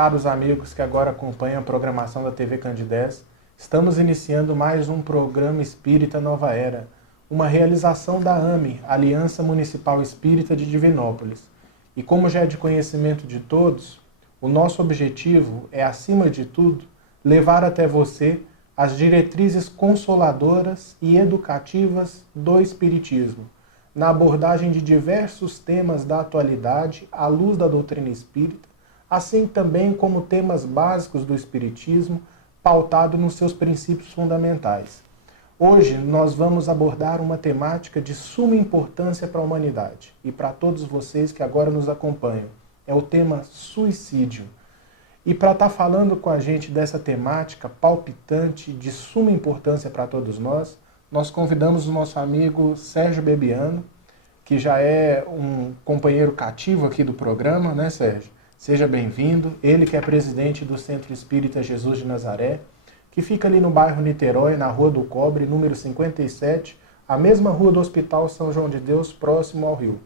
caros amigos que agora acompanham a programação da TV Candidez, estamos iniciando mais um programa Espírita Nova Era, uma realização da AME, Aliança Municipal Espírita de Divinópolis. E como já é de conhecimento de todos, o nosso objetivo é, acima de tudo, levar até você as diretrizes consoladoras e educativas do Espiritismo, na abordagem de diversos temas da atualidade à luz da doutrina espírita, assim também como temas básicos do Espiritismo, pautado nos seus princípios fundamentais. Hoje nós vamos abordar uma temática de suma importância para a humanidade e para todos vocês que agora nos acompanham. É o tema suicídio. E para estar falando com a gente dessa temática palpitante, de suma importância para todos nós, nós convidamos o nosso amigo Sérgio Bebiano, que já é um companheiro cativo aqui do programa, né, Sérgio? Seja bem-vindo. Ele que é presidente do Centro Espírita Jesus de Nazaré, que fica ali no bairro Niterói, na Rua do Cobre, número 57, a mesma rua do Hospital São João de Deus, próximo ao Rio.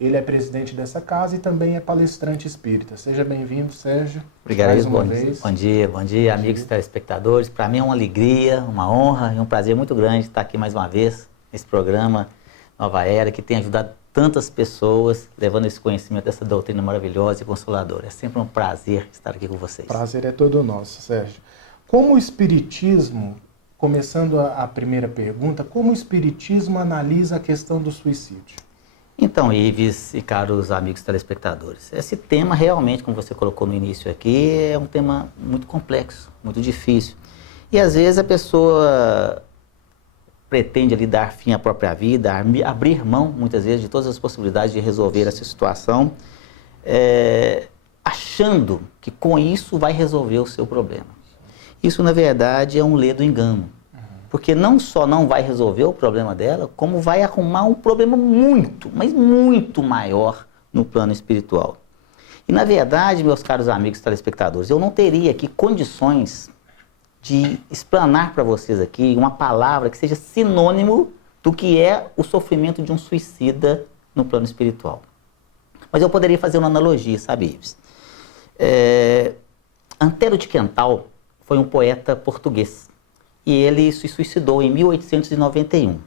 Ele é presidente dessa casa e também é palestrante espírita. Seja bem-vindo, Sérgio. Obrigado, bom dia, amigos telespectadores. Para mim é uma alegria, uma honra e um prazer muito grande estar aqui mais uma vez nesse programa Nova Era, que tem ajudado tantas pessoas, levando esse conhecimento dessa doutrina maravilhosa e consoladora. É sempre um prazer estar aqui com vocês. Prazer é todo nosso, Sérgio. Como o Espiritismo, começando a primeira pergunta, como o Espiritismo analisa a questão do suicídio? Então, Ives e caros amigos telespectadores, esse tema realmente, como você colocou no início aqui, é um tema muito complexo, muito difícil. E às vezes a pessoa pretende ali dar fim à própria vida, abrir mão, muitas vezes, de todas as possibilidades de resolver essa situação, achando que com isso vai resolver o seu problema. Isso, na verdade, é um ledo engano. Porque não só não vai resolver o problema dela, como vai arrumar um problema muito, mas muito maior no plano espiritual. E, na verdade, meus caros amigos telespectadores, eu não teria aqui condições de explanar para vocês aqui uma palavra que seja sinônimo do que é o sofrimento de um suicida no plano espiritual. Mas eu poderia fazer uma analogia, sabe, Ives? Antero de Quental foi um poeta português. E ele se suicidou em 1891.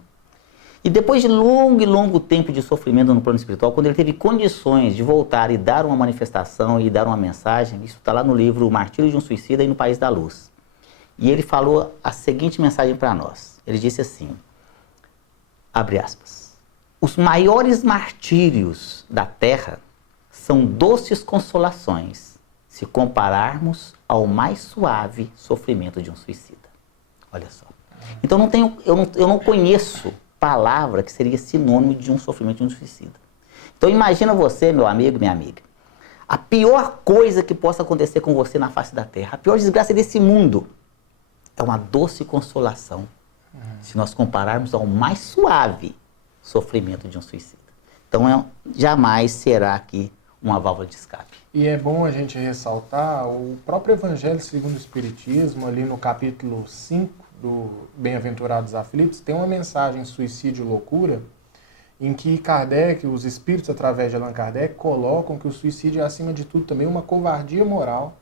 E depois de longo e longo tempo de sofrimento no plano espiritual, quando ele teve condições de voltar e dar uma manifestação e dar uma mensagem, isso está lá no livro O Martírio de um Suicida e no País da Luz. E ele falou a seguinte mensagem para nós. Ele disse assim, abre aspas, os maiores martírios da terra são doces consolações, se compararmos ao mais suave sofrimento de um suicida. Olha só. Então eu não conheço palavra que seria sinônimo de um sofrimento de um suicida. Então imagina você, meu amigo, minha amiga, a pior coisa que possa acontecer com você na face da terra, a pior desgraça desse mundo, é uma doce consolação, se nós compararmos ao mais suave sofrimento de um suicida. Então jamais será aqui uma válvula de escape. E é bom a gente ressaltar o próprio Evangelho segundo o Espiritismo, ali no capítulo 5 do Bem-aventurados Aflitos, tem uma mensagem suicídio e loucura, em que Kardec, os espíritos através de Allan Kardec, colocam que o suicídio é acima de tudo também uma covardia moral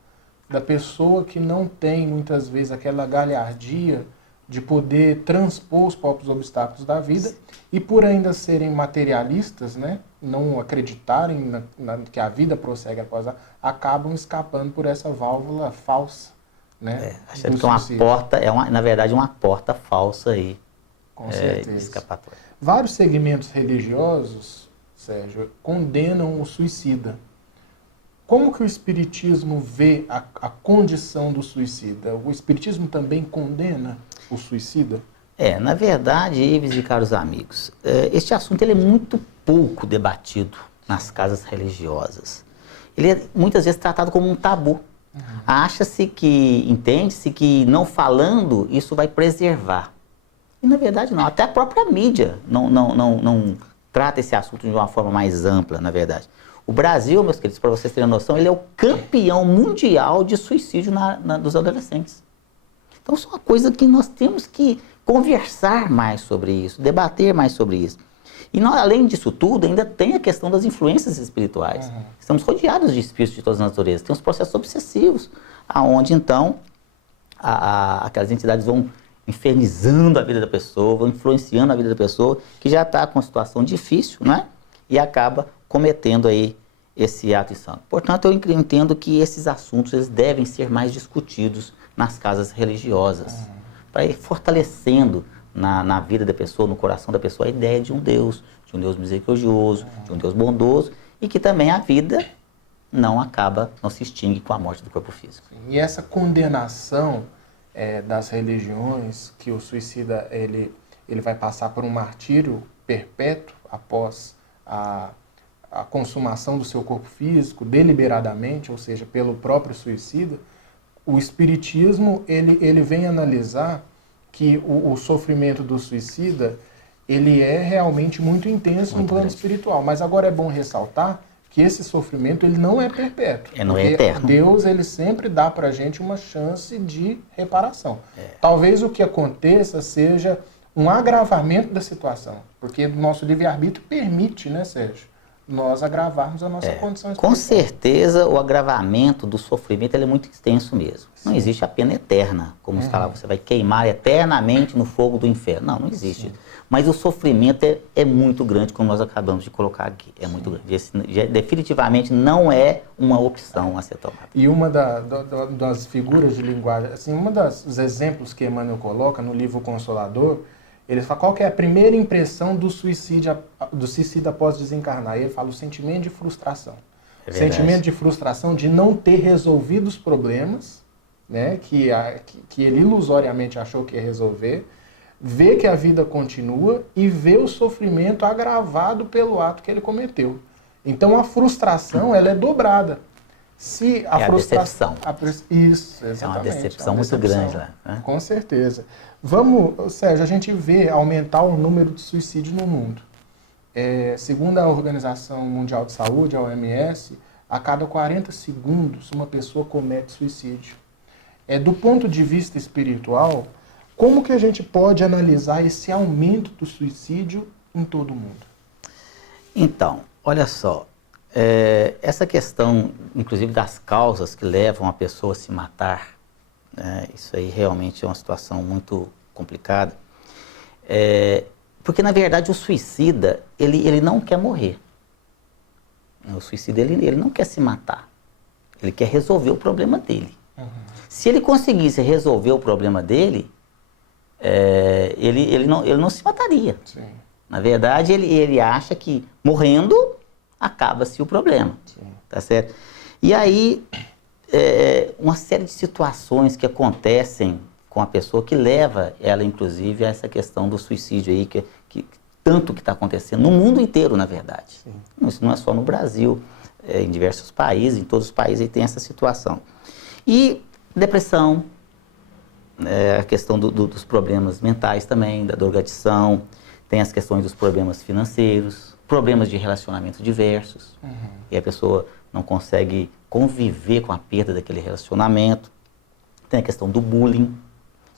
da pessoa que não tem muitas vezes aquela galhardia de poder transpor os próprios obstáculos da vida e por ainda serem materialistas, né, não acreditarem que a vida prossegue após acabam escapando por essa válvula falsa, né? Achando que uma porta na verdade, uma porta falsa aí. Com certeza. Escapatória. Vários segmentos religiosos, Sérgio, condenam o suicida. Como que o Espiritismo vê a condição do suicida? O Espiritismo também condena o suicida? Na verdade, Ives e caros amigos, este assunto ele é muito pouco debatido nas casas religiosas. Ele é muitas vezes tratado como um tabu. Entende-se que não falando, isso vai preservar. E na verdade não, até a própria mídia não trata esse assunto de uma forma mais ampla, na verdade. O Brasil, meus queridos, para vocês terem noção, ele é o campeão mundial de suicídio dos adolescentes. Então isso é uma coisa que nós temos que conversar mais sobre isso, debater mais sobre isso. E nós, além disso tudo, ainda tem a questão das influências espirituais. Estamos rodeados de espíritos de todas as naturezas. Tem os processos obsessivos, aonde então aquelas entidades vão infernizando a vida da pessoa, vão influenciando a vida da pessoa, que já está com uma situação difícil, né? E acaba cometendo aí esse ato insano. Portanto, eu entendo que esses assuntos eles devem ser mais discutidos nas casas religiosas, para ir fortalecendo na vida da pessoa, no coração da pessoa, a ideia de um Deus misericordioso, de um Deus bondoso, e que também a vida não se extingue com a morte do corpo físico. E essa condenação das religiões, que o suicida ele vai passar por um martírio perpétuo após a consumação do seu corpo físico, deliberadamente, ou seja, pelo próprio suicida, o Espiritismo ele vem analisar que o sofrimento do suicida ele é realmente muito intenso no plano espiritual. Mas agora é bom ressaltar que esse sofrimento ele não é perpétuo. Não é eterno. Deus ele sempre dá para a gente uma chance de reparação. Talvez o que aconteça seja um agravamento da situação, porque o nosso livre-arbítrio permite, né, Sérgio, nós agravarmos a nossa condição espiritual. Com certeza, o agravamento do sofrimento ele é muito extenso mesmo. Sim. Não existe a pena eterna, como se falava, você vai queimar eternamente no fogo do inferno. Não existe. Sim. Mas o sofrimento é muito grande, como nós acabamos de colocar aqui. É muito grande. Esse, definitivamente não é uma opção a ser tomada. E uma das figuras de linguagem, assim, dos exemplos que Emmanuel coloca no livro Consolador, ele fala qual que é a primeira impressão do suicida após desencarnar. E ele fala o sentimento de frustração. O sentimento de frustração de não ter resolvido os problemas, né, que ele ilusoriamente achou que ia resolver, ver que a vida continua e ver o sofrimento agravado pelo ato que ele cometeu. Então a frustração ela é dobrada. Se a frustração, a decepção. Isso, exatamente. É uma decepção muito grande lá. Né? Com certeza. Vamos, Sérgio, a gente vê aumentar o número de suicídios no mundo. Segundo a Organização Mundial de Saúde, a OMS, a cada 40 segundos uma pessoa comete suicídio. Do ponto de vista espiritual, como que a gente pode analisar esse aumento do suicídio em todo o mundo? Então, olha só, essa questão, inclusive, das causas que levam a pessoa a se matar, isso aí realmente é uma situação muito complicada, porque, na verdade, o suicida, ele não quer morrer. O suicida, ele não quer se matar. Ele quer resolver o problema dele. Se ele conseguisse resolver o problema dele, ele não se mataria. Sim. Na verdade, ele acha que morrendo acaba-se o problema. Sim. Tá certo? E aí, uma série de situações que acontecem com a pessoa que leva ela, inclusive, a essa questão do suicídio aí, tanto que está acontecendo no mundo inteiro, na verdade. Sim. Isso não é só no Brasil, em diversos países, em todos os países aí tem essa situação. E depressão, a questão dos problemas mentais também, da drogadição, tem as questões dos problemas financeiros, problemas de relacionamento diversos, e a pessoa não consegue conviver com a perda daquele relacionamento. Tem a questão do bullying,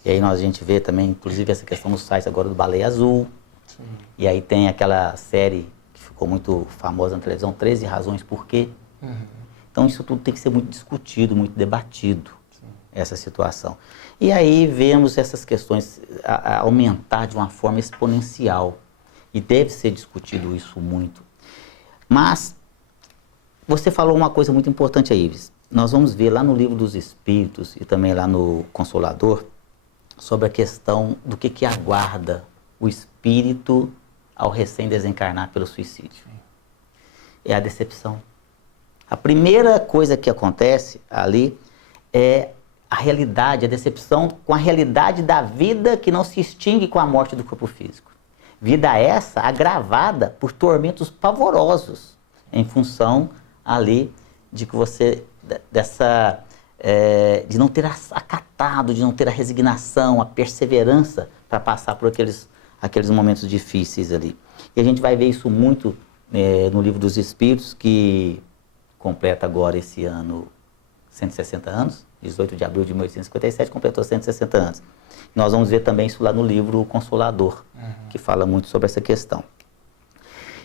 e aí a gente vê também, inclusive, essa questão no site agora do Baleia Azul. Sim. E aí tem aquela série que ficou muito famosa na televisão, 13 Razões Por Quê. Então isso tudo tem que ser muito discutido, muito debatido, essa situação. E aí vemos essas questões a aumentar de uma forma exponencial. E deve ser discutido isso muito. Mas você falou uma coisa muito importante aí, Ives. Nós vamos ver lá no Livro dos Espíritos e também lá no Consolador sobre a questão do que aguarda o espírito ao recém-desencarnar pelo suicídio. É a decepção. A primeira coisa que acontece ali é a realidade, a decepção com a realidade da vida que não se extingue com a morte do corpo físico. Vida essa agravada por tormentos pavorosos em função ali de que você, de não ter acatado, de não ter a resignação, a perseverança para passar por aqueles momentos difíceis ali. E a gente vai ver isso muito no Livro dos Espíritos, que completa agora esse ano 160 anos, 18 de abril de 1857, completou 160 anos. Nós vamos ver também isso lá no livro Consolador, que fala muito sobre essa questão.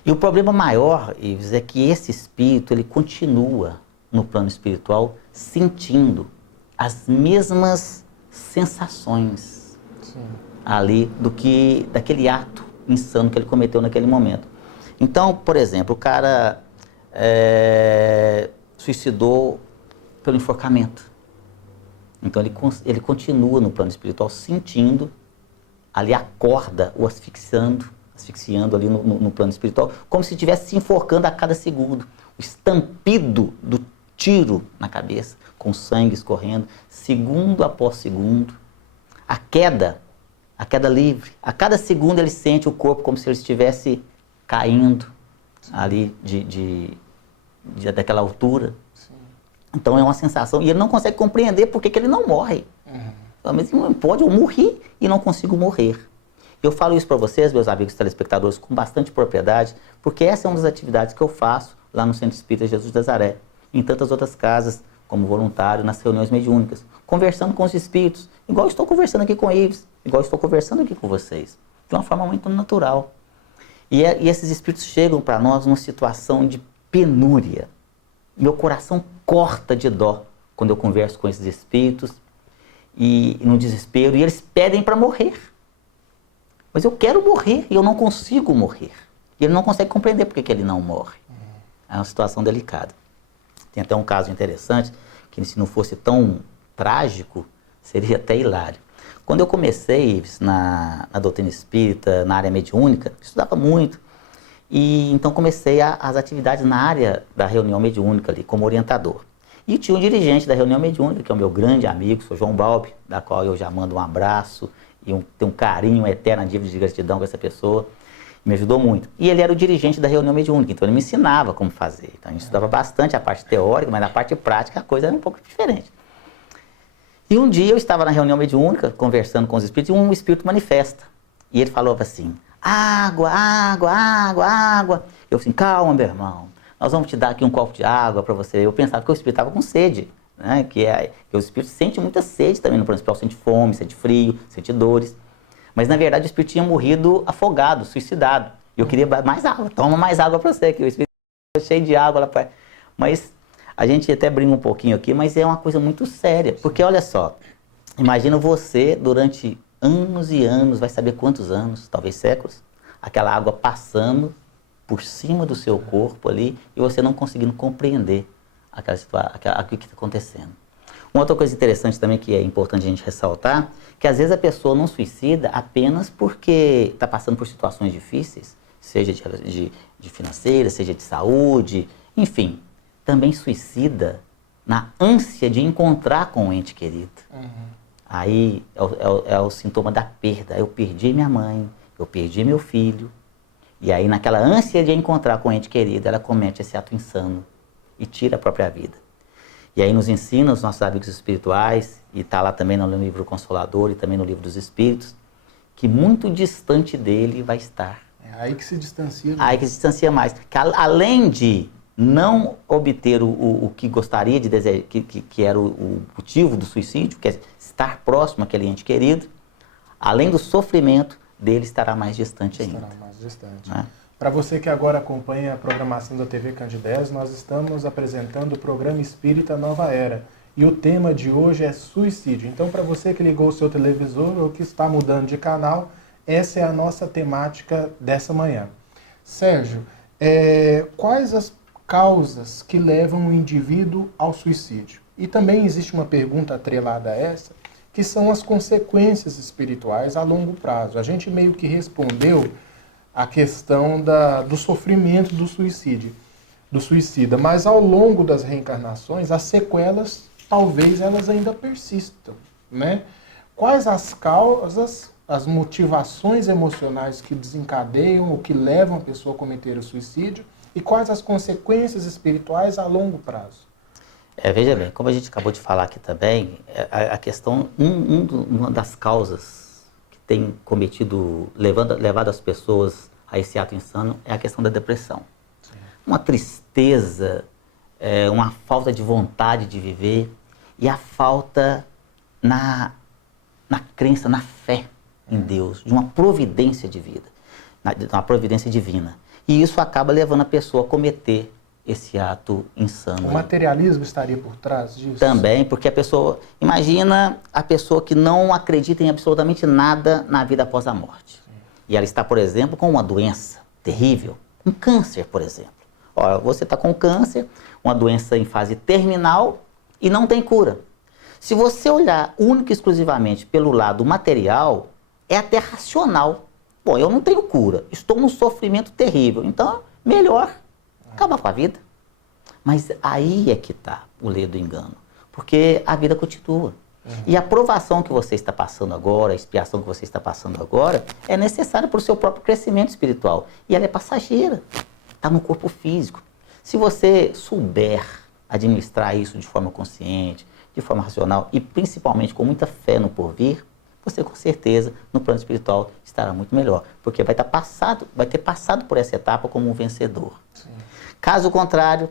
E o problema maior, Ives, é que esse espírito, ele continua no plano espiritual sentindo as mesmas sensações ali daquele ato insano que ele cometeu naquele momento. Então, por exemplo, o cara suicidou pelo enforcamento. Então ele continua no plano espiritual sentindo ali a corda o asfixiando ali no plano espiritual, como se estivesse se enforcando a cada segundo. O estampido do tiro na cabeça, com sangue escorrendo, segundo após segundo. A queda livre. A cada segundo ele sente o corpo como se ele estivesse caindo ali daquela altura. Sim. Então é uma sensação, e ele não consegue compreender por que ele não morre. Mas não pode, eu morri e não consigo morrer. Eu falo isso para vocês, meus amigos telespectadores, com bastante propriedade, porque essa é uma das atividades que eu faço lá no Centro Espírita Jesus de Nazaré, em tantas outras casas, como voluntário, nas reuniões mediúnicas, conversando com os espíritos, igual estou conversando aqui com eles, igual estou conversando aqui com vocês, de uma forma muito natural. E esses espíritos chegam para nós numa situação de penúria. Meu coração corta de dó quando eu converso com esses espíritos, e no desespero, e eles pedem para morrer. Mas eu quero morrer e eu não consigo morrer. E ele não consegue compreender por que ele não morre. É uma situação delicada. Tem até um caso interessante, que se não fosse tão trágico, seria até hilário. Quando eu comecei na doutrina espírita, na área mediúnica, estudava muito. E então comecei as atividades na área da reunião mediúnica ali, como orientador. E tinha um dirigente da reunião mediúnica, que é o meu grande amigo, sou João Balbi, da qual eu já mando um abraço e tenho um carinho eterno, dívida de gratidão com essa pessoa. Me ajudou muito. E ele era o dirigente da reunião mediúnica, então ele me ensinava como fazer. Então a gente estudava bastante a parte teórica, mas na parte prática a coisa era um pouco diferente. E um dia eu estava na reunião mediúnica, conversando com os espíritos, e um espírito manifesta. E ele falou assim, água, água, água, água. Eu assim, calma, meu irmão, nós vamos te dar aqui um copo de água para você. Eu pensava que o espírito estava com sede, né? Que o espírito sente muita sede também no plano espiritual, sente fome, sente frio, sente dores. Mas na verdade o espírito tinha morrido afogado, suicidado. E eu queria mais água, toma mais água para você, que o espírito estava cheio de água lá para... Mas a gente até brinca um pouquinho aqui, mas é uma coisa muito séria. Porque olha só, imagina você durante anos e anos, vai saber quantos anos, talvez séculos, aquela água passando por cima do seu corpo ali e você não conseguindo compreender aquela situação, o que está acontecendo. Uma outra coisa interessante também que é importante a gente ressaltar, que às vezes a pessoa não suicida apenas porque está passando por situações difíceis, seja de financeira, seja de saúde, enfim, também suicida na ânsia de encontrar com o ente querido. Aí é o sintoma da perda. Eu perdi minha mãe, eu perdi meu filho. E aí naquela ânsia de encontrar com o ente querido, ela comete esse ato insano e tira a própria vida. E aí nos ensina os nossos amigos espirituais, e está lá também no livro Consolador e também no livro dos Espíritos, que muito distante dele vai estar. É aí que se distancia mais. Aí que se distancia mais. Que além de não obter o que gostaria de desejar, que era o motivo do suicídio, que é estar próximo àquele ente querido, além do sofrimento, dele estará mais distante ainda. Estará mais distante. Para você que agora acompanha a programação da TV Candidez, nós estamos apresentando o programa Espírita Nova Era. E o tema de hoje é suicídio. Então, para você que ligou o seu televisor ou que está mudando de canal, essa é a nossa temática dessa manhã. Sérgio, quais as causas que levam o indivíduo ao suicídio? E também existe uma pergunta atrelada a essa, que são as consequências espirituais a longo prazo. A gente meio que respondeu a questão do sofrimento do suicida, mas ao longo das reencarnações, as sequelas, talvez elas ainda persistam, né? Quais as causas, as motivações emocionais que desencadeiam ou que levam a pessoa a cometer o suicídio e quais as consequências espirituais a longo prazo? Veja bem, como a gente acabou de falar aqui também, a questão, uma das causas que tem levado as pessoas a esse ato insano é a questão da depressão. Sim. Uma tristeza, uma falta de vontade de viver e a falta na crença, na fé em Deus, de uma providência de vida, de uma providência divina. E isso acaba levando a pessoa a cometer esse ato insano. O materialismo estaria por trás disso? Também, porque a pessoa... Imagina a pessoa que não acredita em absolutamente nada na vida após a morte. Sim. E ela está, por exemplo, com uma doença terrível, um câncer, por exemplo. Olha, você está com câncer, uma doença em fase terminal e não tem cura. Se você olhar única e exclusivamente pelo lado material, é até racional. Bom, eu não tenho cura, estou num sofrimento terrível, então melhor acabar com a vida. Mas aí é que está o ledo do engano, porque a vida continua. E a provação que você está passando agora, a expiação que você está passando agora, é necessária para o seu próprio crescimento espiritual. E ela é passageira, está no corpo físico. Se você souber administrar isso de forma consciente, de forma racional e principalmente com muita fé no porvir, você com certeza no plano espiritual estará muito melhor, porque vai ter passado por essa etapa como um vencedor. Sim. Caso contrário,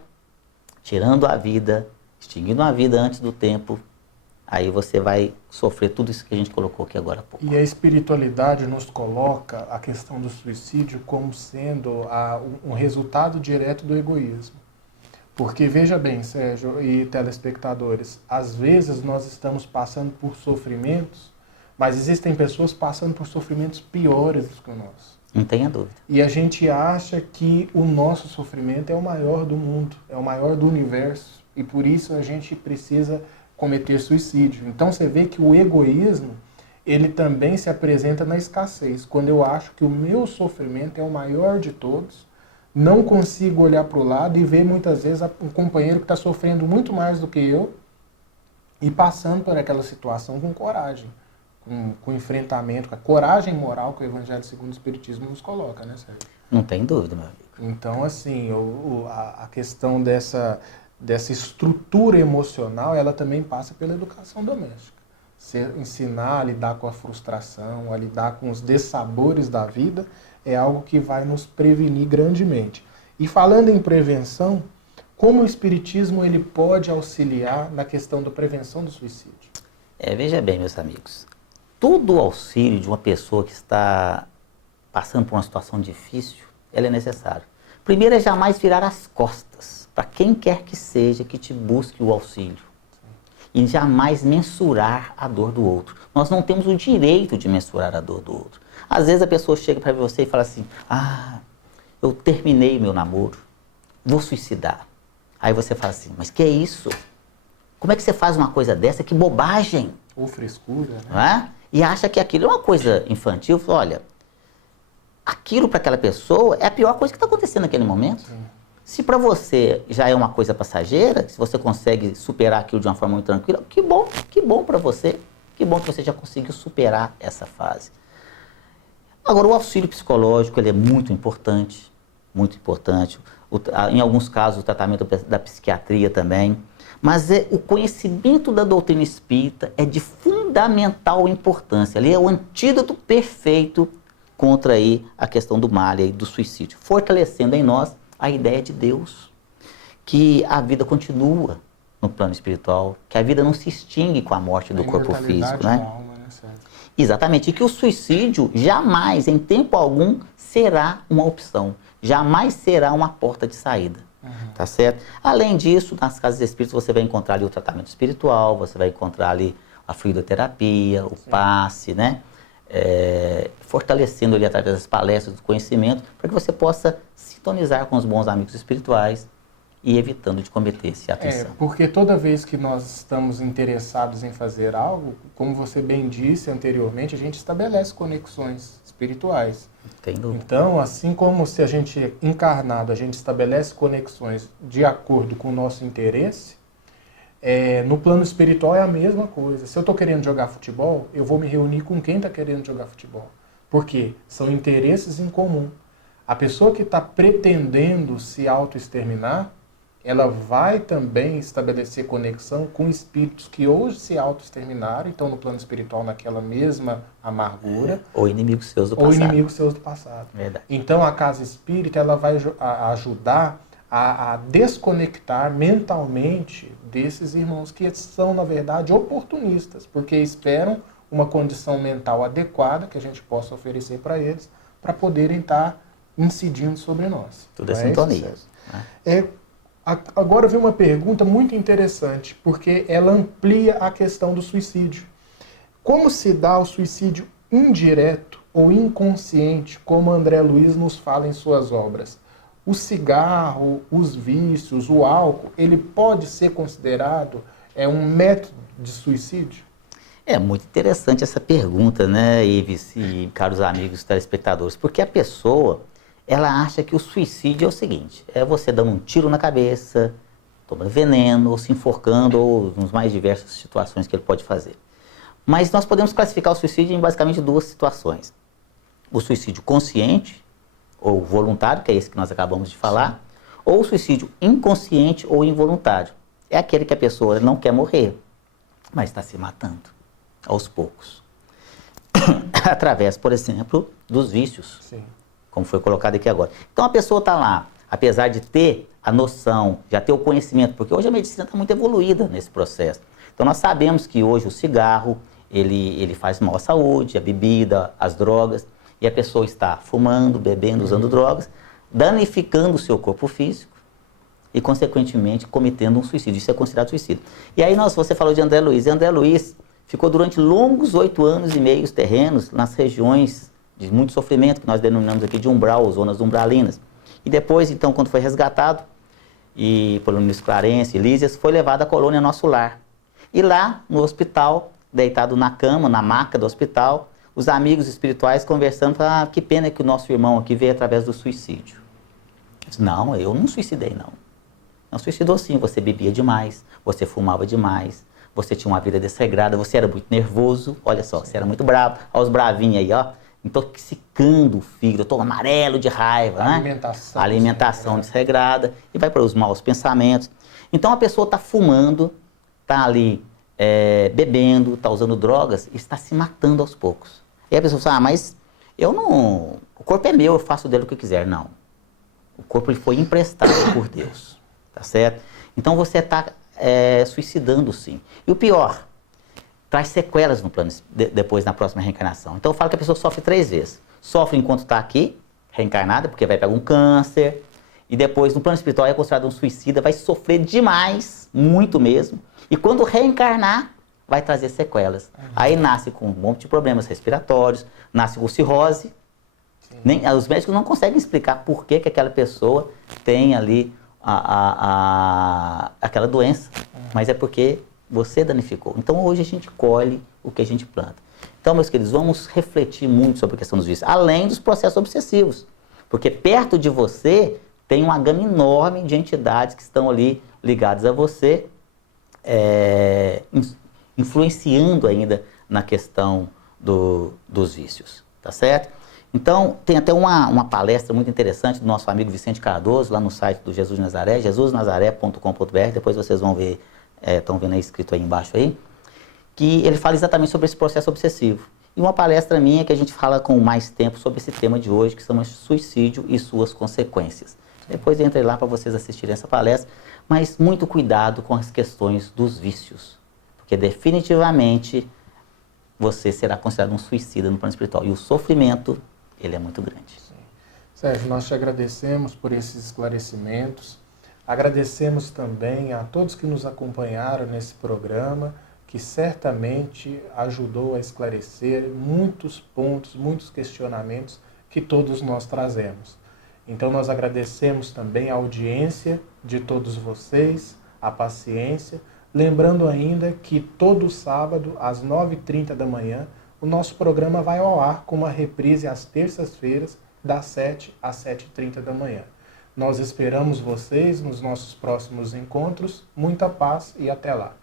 tirando a vida, extinguindo a vida antes do tempo, aí você vai sofrer tudo isso que a gente colocou aqui agora há pouco. E a espiritualidade nos coloca a questão do suicídio como sendo um resultado direto do egoísmo. Porque veja bem, Sérgio e telespectadores, às vezes nós estamos passando por sofrimentos, mas existem pessoas passando por sofrimentos piores do que o nosso. Não tenha dúvida. E a gente acha que o nosso sofrimento é o maior do mundo, é o maior do universo, e por isso a gente precisa cometer suicídio. Então você vê que o egoísmo, ele também se apresenta na escassez. Quando eu acho que o meu sofrimento é o maior de todos, não consigo olhar para o lado e ver muitas vezes um companheiro que está sofrendo muito mais do que eu e passando por aquela situação com coragem, com enfrentamento, com a coragem moral que o Evangelho segundo o Espiritismo nos coloca, né, Sérgio? Não tem dúvida, meu amigo. Então, assim, a questão dessa estrutura emocional, ela também passa pela educação doméstica. Ensinar a lidar com a frustração, a lidar com os dessabores da vida, é algo que vai nos prevenir grandemente. E falando em prevenção, como o Espiritismo ele pode auxiliar na questão da prevenção do suicídio? Veja bem, meus amigos, todo auxílio de uma pessoa que está passando por uma situação difícil, ele é necessário. Primeiro é jamais virar as costas para quem quer que seja que te busque o auxílio. E jamais mensurar a dor do outro. Nós não temos o direito de mensurar a dor do outro. Às vezes a pessoa chega para você e fala assim, eu terminei meu namoro, vou suicidar. Aí você fala assim, mas que é isso? Como é que você faz uma coisa dessa? Que bobagem! Ou frescura, né? Não é? E acha que aquilo é uma coisa infantil. Olha, aquilo para aquela pessoa é a pior coisa que está acontecendo naquele momento. Sim. Se para você já é uma coisa passageira, se você consegue superar aquilo de uma forma muito tranquila, que bom para você. Que bom que você já conseguiu superar essa fase. Agora, o auxílio psicológico ele é muito importante, muito importante. Em alguns casos, o tratamento da psiquiatria também. Mas o conhecimento da doutrina espírita é de fundamental importância. Ele é o antídoto perfeito contra aí a questão do mal e do suicídio, fortalecendo em nós a ideia de Deus, que a vida continua no plano espiritual, que a vida não se extingue com a morte do corpo físico, né? Alma, né, Sérgio? Exatamente, e que o suicídio jamais, em tempo algum, será uma opção, jamais será uma porta de saída. Tá certo? Além disso, nas casas espíritas você vai encontrar ali o tratamento espiritual, você vai encontrar ali a fluidoterapia, o passe, né? Fortalecendo ali através das palestras, do conhecimento, para que você possa sintonizar com os bons amigos espirituais e evitando de cometer esse ato insano. Porque toda vez que nós estamos interessados em fazer algo, como você bem disse anteriormente, a gente estabelece conexões espirituais. Então, assim como se a gente é encarnado, a gente estabelece conexões de acordo com o nosso interesse, no plano espiritual é a mesma coisa. Se eu estou querendo jogar futebol, eu vou me reunir com quem está querendo jogar futebol. Por quê? São interesses em comum. A pessoa que está pretendendo se autoexterminar, ela vai também estabelecer conexão com espíritos que hoje se autoexterminaram, então no plano espiritual naquela mesma amargura. Ou inimigos seus do passado. Ou inimigos seus do passado. Verdade. Então a casa espírita ela vai ajudar a desconectar mentalmente desses irmãos que são, na verdade, oportunistas, porque esperam uma condição mental adequada que a gente possa oferecer para eles, para poderem estar incidindo sobre nós. Tudo é sintonia. Agora vem uma pergunta muito interessante, porque ela amplia a questão do suicídio. Como se dá o suicídio indireto ou inconsciente, como André Luiz nos fala em suas obras? O cigarro, os vícios, o álcool, ele pode ser considerado um método de suicídio? É muito interessante essa pergunta, né, Ives e caros amigos telespectadores, porque a pessoa, ela acha que o suicídio é o seguinte, é você dando um tiro na cabeça, tomando veneno, ou se enforcando, ou nas mais diversas situações que ele pode fazer. Mas nós podemos classificar o suicídio em basicamente duas situações. O suicídio consciente, ou voluntário, que é esse que nós acabamos de falar, ou o suicídio inconsciente ou involuntário. É aquele que a pessoa não quer morrer, mas está se matando, aos poucos. Através, por exemplo, dos vícios, sim, como foi colocado aqui agora. Então a pessoa está lá, apesar de ter a noção, já ter o conhecimento, porque hoje a medicina está muito evoluída nesse processo. Então nós sabemos que hoje o cigarro, ele faz mal à saúde, a bebida, as drogas, e a pessoa está fumando, bebendo, usando drogas, danificando o seu corpo físico e, consequentemente, cometendo um suicídio. Isso é considerado suicídio. E aí você falou de André Luiz. E André Luiz ficou durante longos 8 anos e meio terrenos nas regiões de muito sofrimento, que nós denominamos aqui de umbral, zonas umbralinas. E depois, então, quando foi resgatado, e pelo ministro Clarence e Lísias, foi levado à colônia Nosso Lar. E lá, no hospital, deitado na cama, na maca do hospital, os amigos espirituais conversando, que pena que o nosso irmão aqui veio através do suicídio. Eu disse, não, eu não suicidei, não. Não suicidou sim, você bebia demais, você fumava demais, você tinha uma vida desregrada, você era muito nervoso, olha só, você era muito bravo. Olha os bravinhos aí, ó, intoxicando o fígado, todo amarelo de raiva, alimentação, né? Alimentação desregrada, e vai para os maus pensamentos. Então a pessoa está fumando, está ali bebendo, está usando drogas, e está se matando aos poucos. E a pessoa fala, mas eu não... O corpo é meu, eu faço dele o que eu quiser. Não. O corpo ele foi emprestado por Deus. Tá certo? Então você está suicidando sim. E o pior, traz sequelas no plano, depois na próxima reencarnação. Então eu falo que a pessoa sofre 3 vezes. Sofre enquanto está aqui, reencarnada, porque vai pegar um câncer. E depois no plano espiritual é considerado um suicida, vai sofrer demais, muito mesmo. E quando reencarnar, vai trazer sequelas. Aí nasce com um monte de problemas respiratórios, nasce com cirrose. Os médicos não conseguem explicar por que aquela pessoa tem ali aquela doença. Mas é porque você danificou. Então hoje a gente colhe o que a gente planta. Então, meus queridos, vamos refletir muito sobre a questão dos vícios, além dos processos obsessivos. Porque perto de você tem uma gama enorme de entidades que estão ali ligadas a você, influenciando ainda na questão dos vícios, tá certo? Então, tem até uma palestra muito interessante do nosso amigo Vicente Cardoso, lá no site do Jesus de Nazaré, jesusnazaré.com.br, depois vocês vão ver, estão vendo aí escrito aí embaixo aí, que ele fala exatamente sobre esse processo obsessivo. E uma palestra minha que a gente fala com mais tempo sobre esse tema de hoje, que se chama Suicídio e Suas Consequências. Depois entrem lá para vocês assistirem essa palestra, mas muito cuidado com as questões dos vícios, porque definitivamente você será considerado um suicida no plano espiritual. E o sofrimento, ele é muito grande. Sim. Sérgio, nós te agradecemos por esses esclarecimentos. Agradecemos também a todos que nos acompanharam nesse programa, que certamente ajudou a esclarecer muitos pontos, muitos questionamentos que todos nós trazemos. Então nós agradecemos também a audiência de todos vocês, a paciência, lembrando ainda que todo sábado, às 9h30 da manhã, o nosso programa vai ao ar com uma reprise às terças-feiras, das 7 às 7h30 da manhã. Nós esperamos vocês nos nossos próximos encontros. Muita paz e até lá.